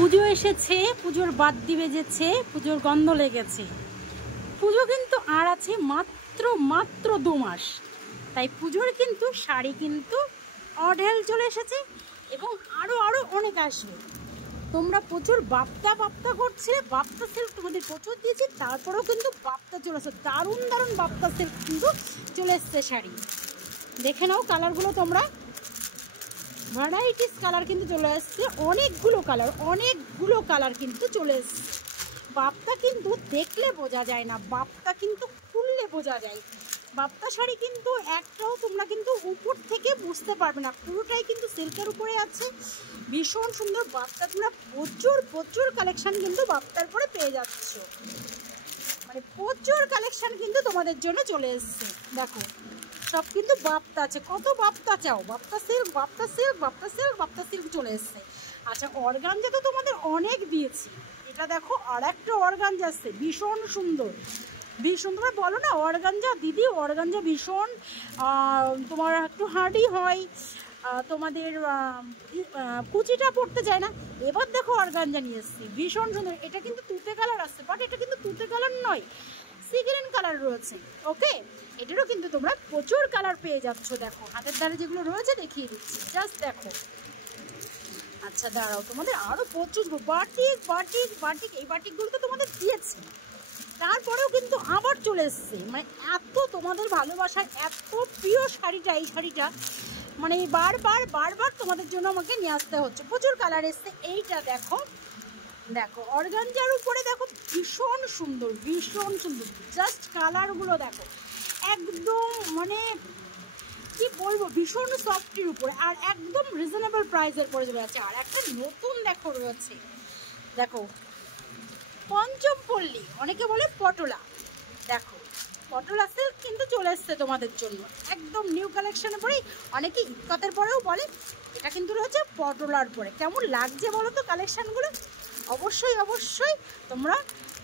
পুজো এসেছে, পুজোর বাদ্যি বেজেছে, পুজোর গন্ধ লেগেছে। পুজো কিন্তু আর আছে মাত্র 2 মাস। তাই পুজোর কিন্তু শাড়ি কিন্তু অঢেল চলে এসেছে এবং আরও অনেক আসবে। তোমরা প্রচুর বাপ্তা করছিলে, বাপ্তা সিল্ক তোমাদের প্রচুর দিয়েছি, তারপরেও কিন্তু বাপ্তা চলে এসছে, দারুণ বাপ্তা সিল্ক কিন্তু চলে এসছে শাড়ি। দেখে নাও কালারগুলো তোমরা, ভ্যারাইটিস কালার কিন্তু চলে আসছে, অনেকগুলো কালার কিন্তু চলে এসছে। বাপ্তা কিন্তু দেখলে বোঝা যায় না, বাপ্তা কিন্তু খুললে বোঝা যায়। বাপ্তা শাড়ি কিন্তু একটাও তোমরা কিন্তু উপর থেকে বুঝতে পারবে না, পুরোটাই কিন্তু সিল্কের উপরে আছে। ভীষণ সুন্দর বাপ্তা, তোমরা প্রচুর কালেকশন কিন্তু বাপ্তার পরে পেয়ে যাচ্ছ, মানে প্রচুর কালেকশন কিন্তু তোমাদের জন্য চলে এসছে। দেখো সব কিন্তু বাপ্তা আছে, কত বাপ্তা চাও, বাপ্তা সিল্ক চলে এসছে। আচ্ছা অর্গানজা তো তোমাদের অনেক দিয়েছি, এটা দেখো আর একটা অর্গানজা আসছে, ভীষণ সুন্দর। তোমরা বলো না অর্গানজা দিদি, অর্গানজা ভীষণ তোমার একটু হার্ডি হয়, তোমাদের কুচিটা পড়তে যায় না। এবার দেখো অর্গানজা নিয়ে এসছি, ভীষণ সুন্দর। এটা কিন্তু তুতে কালার আসছে, বাট এটা কিন্তু তুতে কালার নয়, সি গ্রিন কালার রয়েছে। ওকে, এটারও কিন্তু তোমরা প্রচুর কালার পেয়ে যাচ্ছ। দেখো হাতের ধারে যেগুলো রয়েছে দেখিয়ে দিচ্ছি, জাস্ট দেখো। আচ্ছা দাঁড়াও, তোমাদের আরও প্রচুর বাটিক এই বাটিকগুলো তো তোমাদের দিয়েছি, তারপরেও কিন্তু আবার চলে এসছে। মানে এত তোমাদের ভালোবাসার এত প্রিয় শাড়িটা, এই শাড়িটা মানে বারবার তোমাদের জন্য আমাকে নিয়ে আসতে হচ্ছে। প্রচুর কালার এসছে। এইটা দেখো অর্গানজার উপরে দেখো, ভীষণ সুন্দর, জাস্ট কালারগুলো দেখো, একদম মানে কি বলবো, ভীষণ সফটের উপরে আর একদম রিজনেবল প্রাইসের পরে চলে যাচ্ছে। আর একটা নতুন দেখো রয়েছে, দেখো পঞ্চমপল্লী, অনেকে বলে পটোলা। দেখো পটোলা সিল্ক কিন্তু চলে এসছে তোমাদের জন্য, একদম নিউ কালেকশনে পরেই। অনেকে ইক্কতের পরেও বলে, এটা কিন্তু রয়েছে পটোলার পরে। কেমন লাগছে বলো তো কালেকশানগুলো? অবশ্যই তোমরা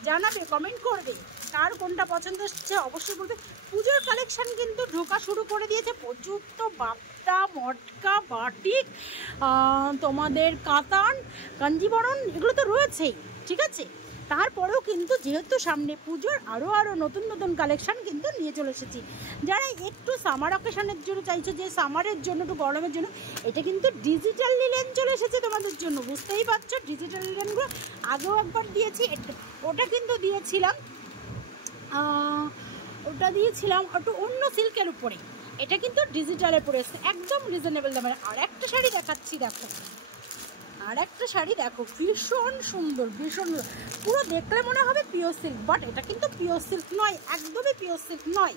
জানাবে, কমেন্ট করবে কার কোনটা পছন্দ হচ্ছে, অবশ্যই বলবে। পুজোর কালেকশান কিন্তু ঢোকা শুরু করে দিয়েছে প্রচুর, তো বাপ্তা, মটকা, বাটিক, তোমাদের কাতান, কাঞ্জিবরণ, এগুলো তো রয়েছেই, ঠিক আছে। তারপরেও কিন্তু যেহেতু সামনে পুজোর আরও নতুন কালেকশান কিন্তু নিয়ে চলে এসেছি। যারা একটু সামার অকেশনের জন্য চাইছো, যে সামারের জন্য একটু গরমের জন্য, এটা কিন্তু ডিজিটাল লিলেন চলে এসেছে তোমাদের জন্য, বুঝতেই পারছো। ডিজিটাল লিলেনগুলো আগেও একবার দিয়েছি, ওটা কিন্তু দিয়েছিলাম একটু অন্য সিল্কের উপরে, এটা কিন্তু ডিজিটালের পরে এসছে, একদম রিজনেবল দামের। আর একটা শাড়ি দেখাচ্ছি, দেখো ভীষণ সুন্দর, পুরো দেখলে মনে হবে পিওর সিল্ক, বাট এটা কিন্তু পিওর সিল্ক নয়, একদমই পিওর সিল্ক নয়,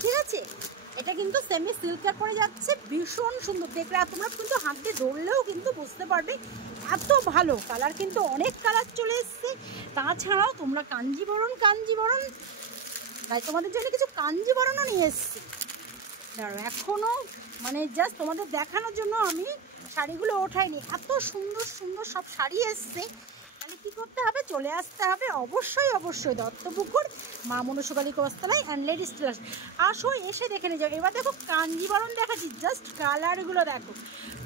ঠিক আছে। এটা কিন্তু সেমি সিল্কের পরে যাচ্ছে, ভীষণ সুন্দর দেখলে। আর তোমরা কিন্তু হাত দিয়ে ধরলেও কিন্তু বুঝতে পারবে, এত ভালো কালার, কিন্তু অনেক কালার চলে এসছে। তাছাড়াও তোমরা কাঞ্জিবরণ, তাই তোমাদের জন্য কিছু কাঞ্জিবরণও নিয়ে এসছি। দাঁড়ো এখনও মানে জাস্ট তোমাদের দেখানোর জন্য আমি শাড়িগুলো ওঠাইনি, এত সুন্দর সব শাড়ি এসছে। তাহলে কী করতে হবে, চলে আসতে হবে অবশ্যই দত্তপুকুর মা মনসুকালী বস্ত্রালয় অ্যান্ড লেডিস টেলার্স। আসো, এসে দেখে নিয়ে যাও। এবার দেখো কাঞ্জিবরণ দেখাচ্ছি, জাস্ট কালারগুলো দেখো,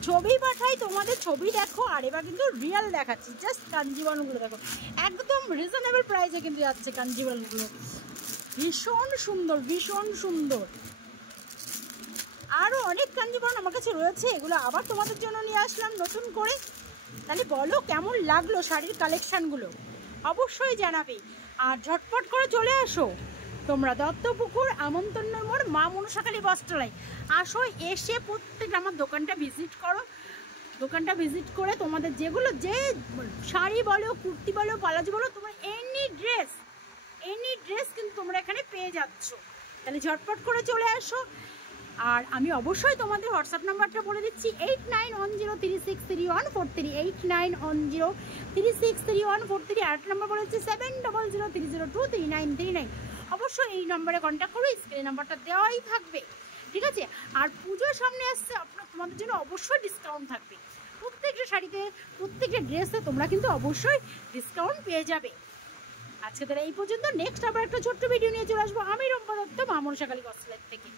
ছবি পাঠাই তোমাদের, ছবি দেখো। আর এবার কিন্তু রিয়েল দেখাচ্ছি, জাস্ট কাঞ্জিবরণগুলো দেখো, একদম রিজনেবল প্রাইসে কিন্তু যাচ্ছে কাঞ্জিবরণগুলো, ভীষণ সুন্দর। আরও অনেক কাঞ্জিবরণ আমার কাছে রয়েছে, এগুলো আবার তোমাদের জন্য নিয়ে আসলাম নতুন করে। তাহলে বলো কেমন লাগলো শাড়ির কালেকশানগুলো, অবশ্যই জানাবে। আর ঝটপট করে চলে আসো তোমরা দত্তপুকুর আমন্ত্রণের মোড় মা মনসাকালী বস্ত্রালয়। আসো, এসে প্রত্যেকটা আমার দোকানটা ভিজিট করে তোমাদের যেগুলো, যে শাড়ি বলো, কুর্তি বলো, পালাজো বলো, তোমার এনি ড্রেস কিন্তু তোমরা এখানে পেয়ে যাচ্ছ। তাহলে ঝটপট করে চলে আসো। আর আমি অবশ্যই তোমাদের হোয়াটসঅ্যাপ নাম্বারটা বলে দিচ্ছি, 8910363143, 8910363143। আরেকটা নাম্বার বলে দিচ্ছি 7003023939। অবশ্যই এই নম্বরে কন্ট্যাক্ট করো, স্ক্রিন নাম্বারটা দেওয়াই থাকবে, ঠিক আছে। আর পুজোর সামনে আসছে, তোমাদের জন্য অবশ্যই ডিসকাউন্ট থাকবে, প্রত্যেকটা শাড়িতে, প্রত্যেকটা ড্রেসে তোমরা কিন্তু অবশ্যই ডিসকাউন্ট পেয়ে যাবে। আজকে তাহলে এই পর্যন্ত, নেক্সট আবার একটা ছোট্ট ভিডিও নিয়ে চলে আসবো আমি, রম্পা দত্ত, মা মনসাকালী বস্ত্রালয় থেকে।